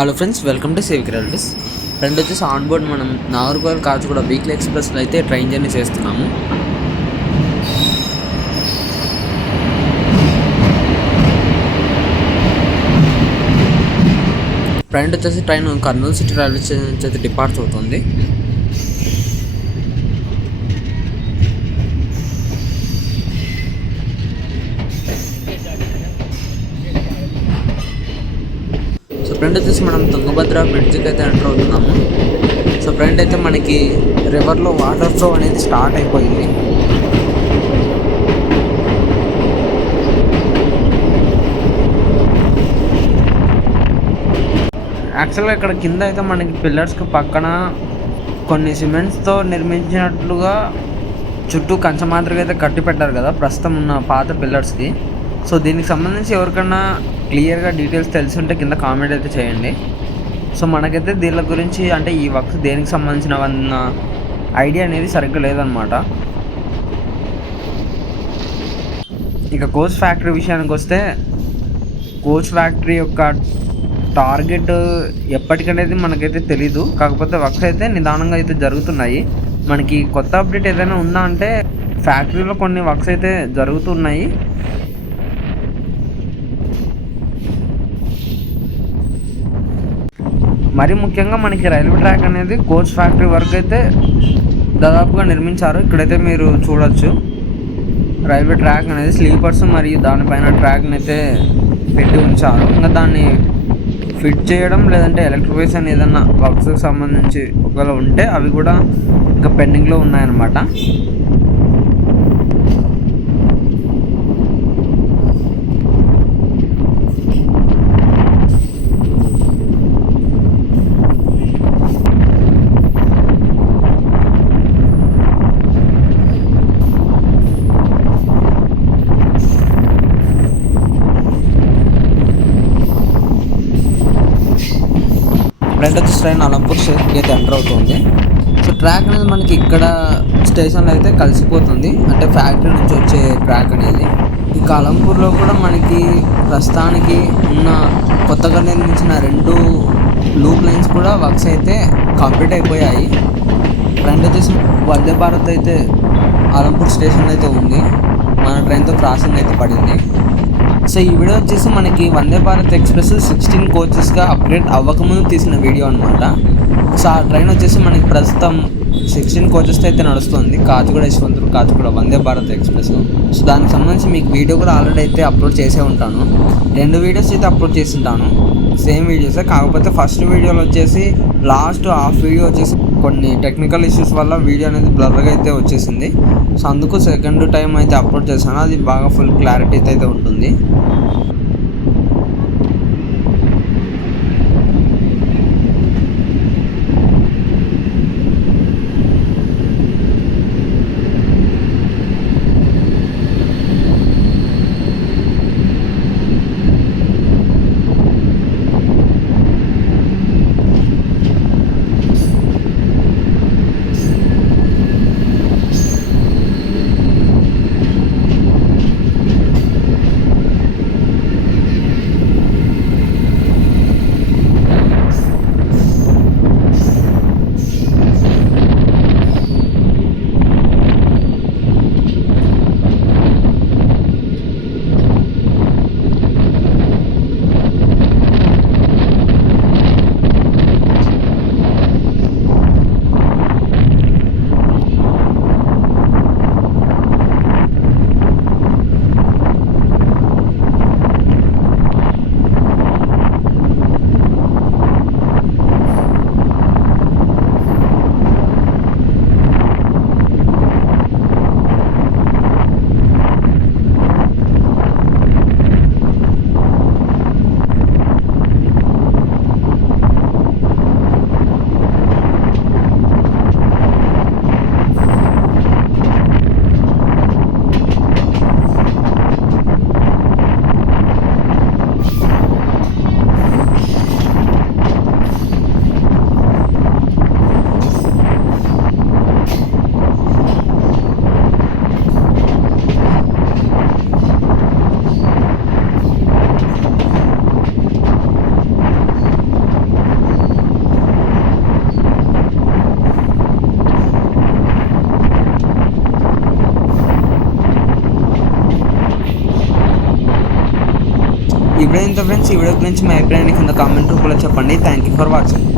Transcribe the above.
Hello friends, welcome to Sevik railways. Friend వచ్చేసి on board మనం Nagercoil Kacheguda weekly ఎక్స్ప్రెస్లో అయితే ట్రైన్ జర్నీ చేస్తున్నాము. ఫ్రెండ్ వచ్చేసి train Kurnool city railway station నుంచి అయితే డిపార్చ్ అవుతుంది. సో ఫ్రెండ్ వచ్చేసి మనం తుంగభద్ర బ్రిడ్జ్కి అయితే ఎంటర్ అవుతున్నాము. సో ఫ్రెండ్ అయితే మనకి రివర్లో వాటర్ ఫ్లో అనేది స్టార్ట్ అయిపోయింది. యాక్చువల్గా ఇక్కడ కింద అయితే మనకి పిల్లర్స్కి పక్కన కొన్ని సిమెంట్స్తో నిర్మించినట్లుగా చుట్టూ కంచె మాదిరిగా అయితే కట్టి పెట్టారు కదా ప్రస్తుతం ఉన్న పాత పిల్లర్స్కి. సో దీనికి సంబంధించి ఎవరికన్నా క్లియర్గా డీటెయిల్స్ తెలిసి ఉంటే కింద కామెంట్ అయితే చేయండి. సో మనకైతే దీని గురించి అంటే ఈ వర్క్స్ దేనికి సంబంధించిన ఐడియా అనేది సరిగ్గా లేదనమాట. ఇక కోచ్ ఫ్యాక్టరీ విషయానికి వస్తే కోచ్ ఫ్యాక్టరీ యొక్క టార్గెట్ ఎప్పటికనేది మనకైతే తెలీదు. కాకపోతే వర్క్స్ అయితే నిదానంగా అయితే జరుగుతున్నాయి. మనకి కొత్త అప్డేట్ ఏదైనా ఉందా అంటే ఫ్యాక్టరీలో కొన్ని వర్క్స్ అయితే జరుగుతున్నాయి. మరి ముఖ్యంగా మనకి రైల్వే ట్రాక్ అనేది కోచ్ ఫ్యాక్టరీ వరకు అయితే దాదాపుగా నిర్మించారు. ఇక్కడైతే మీరు చూడొచ్చు రైల్వే ట్రాక్ అనేది స్లీపర్స్ మరియు దానిపైన ట్రాక్ని అయితే పెట్టి ఉంచారు. ఇంకా దాన్ని ఫిట్ చేయడం లేదంటే ఎలక్ట్రిఫికేషన్ ఏదన్నా వర్క్స్కి సంబంధించి ఒకవేళ ఉంటే అవి కూడా ఇంకా పెండింగ్లో ఉన్నాయన్నమాట. ఫ్రంట్ వచ్చి ట్రైన్ అలంపూర్ స్టేషన్కి అయితే ఎంటర్ అవుతుంది. సో ట్రాక్ అనేది మనకి ఇక్కడ స్టేషన్లో అయితే కలిసిపోతుంది, అంటే ఫ్యాక్టరీ నుంచి వచ్చే ట్రాక్ అనేది. ఇక అలంపూర్లో కూడా మనకి ప్రస్తుతానికి ఉన్న కొత్తగా నిర్మించిన 2 లూప్ లైన్స్ కూడా వర్క్స్ అయితే కంప్లీట్ అయిపోయాయి. ఫ్రంట్ వచ్చేసి వందే భారత్ అయితే అలంపూర్ స్టేషన్లో అయితే ఉంది, మన ట్రైన్తో క్రాసింగ్ అయితే పడింది. సో ఈ వీడియో వచ్చేసి మనకి వందే భారత్ ఎక్స్ప్రెస్ 16 కోచెస్గా అప్గ్రేడ్ అవ్వకముందు తీసిన వీడియో అనమాట. సో ఆ ట్రైన్ వచ్చేసి మనకి ప్రస్తుతం 16 కోచెస్తో అయితే నడుస్తుంది, కాచిగూడ యశ్వంతపూర్ కాచిగూడ వందే భారత్ ఎక్స్ప్రెస్. సో దానికి సంబంధించి మీకు వీడియో కూడా ఆల్రెడీ అయితే అప్లోడ్ చేసే ఉంటాను. 2 వీడియోస్ అయితే అప్లోడ్ చేసి ఉంటాను, సేమ్ వీడియోసే. కాకపోతే ఫస్ట్ వీడియోలో వచ్చేసి లాస్ట్ హాఫ్ వీడియో వచ్చేసి కొన్ని టెక్నికల్ ఇష్యూస్ వల్ల వీడియో అనేది బ్లర్గా అయితే వచ్చేసింది. సో అందుకు సెకండ్ టైం అయితే అప్లోడ్ చేశాను, అది బాగా ఫుల్ క్లారిటీ అయితే ఉంటుంది. ఈ వీడియో ఇంత ఫ్రెండ్స్, ఈ వీడియో గురించి మీ అభిప్రాయాన్ని కింద కామెంట్ రూపంలో చెప్పండి. Thank you for watching.